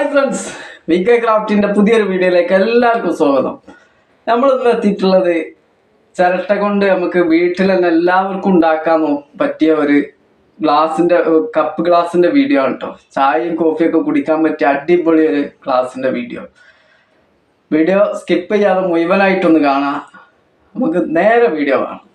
Hi friends, VK ക്രാഫ്റ്റിൻ്റെ പുതിയൊരു വീഡിയോയിലേക്ക് എല്ലാവർക്കും സ്വാഗതം. നമ്മളിന്ന് എത്തിയിട്ടുള്ളത് ചിരട്ട കൊണ്ട് നമുക്ക് വീട്ടിൽ തന്നെ എല്ലാവർക്കും ഉണ്ടാക്കാൻ പറ്റിയ ഒരു കപ്പ് ഗ്ലാസിൻ്റെ വീഡിയോ ആണ് കേട്ടോ. ചായയും കോഫിയൊക്കെ കുടിക്കാൻ പറ്റിയ അടിപൊളി ഒരു ഗ്ലാസിൻ്റെ വീഡിയോ സ്കിപ്പ് ചെയ്യാതെ മുഴുവനായിട്ടൊന്ന് കാണാം. നമുക്ക് നേരെ വീഡിയോ കാണാം.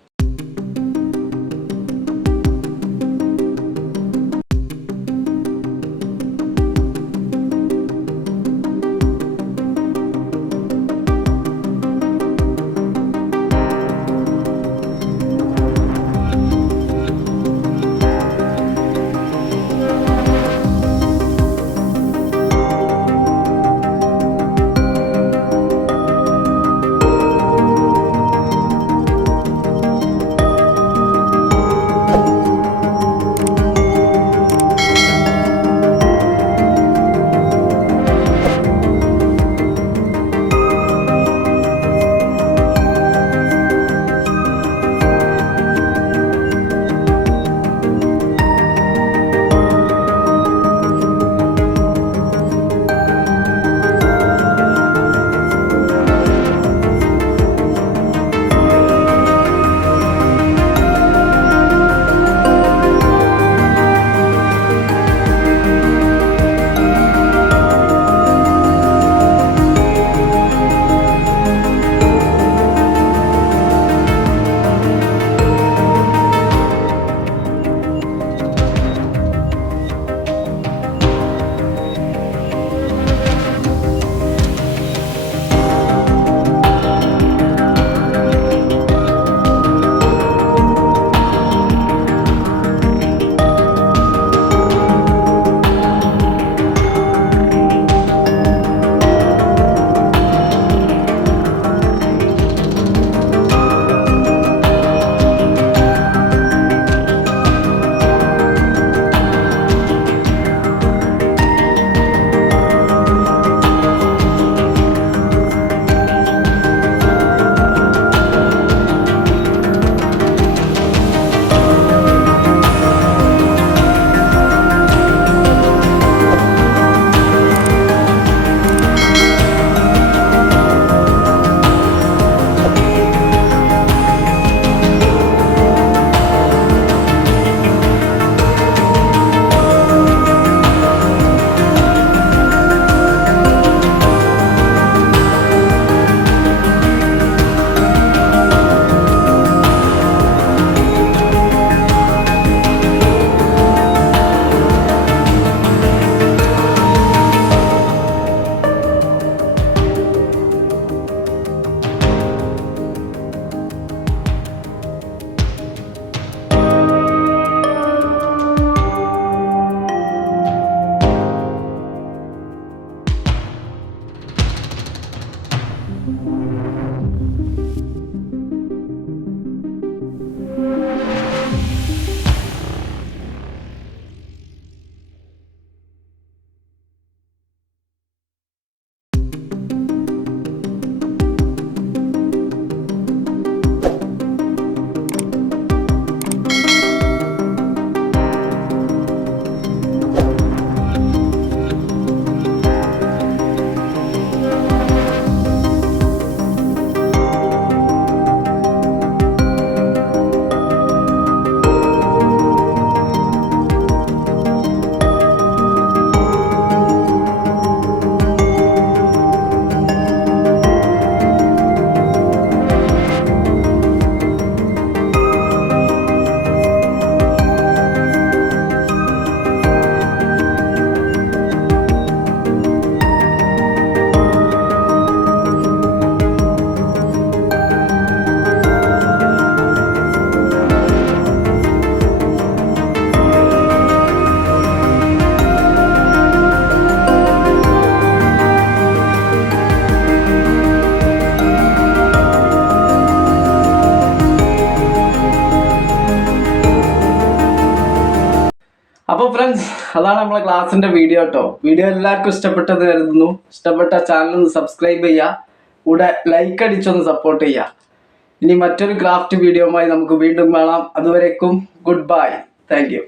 അപ്പോൾ ഫ്രണ്ട്സ്, അതാണ് നമ്മളെ ക്ലാസ്സിൻ്റെ വീഡിയോ കേട്ടോ. വീഡിയോ എല്ലാവർക്കും ഇഷ്ടപ്പെട്ടത് കരുതുന്നു. ഇഷ്ടപ്പെട്ട ചാനൽ ഒന്ന് സബ്സ്ക്രൈബ് ചെയ്യുക, കൂടെ ലൈക്ക് അടിച്ചൊന്ന് സപ്പോർട്ട് ചെയ്യുക. ഇനി മറ്റൊരു ക്രാഫ്റ്റ് വീഡിയോയുമായി നമുക്ക് വീണ്ടും കാണാം. അതുവരേക്കും ഗുഡ് ബൈ. Thank you.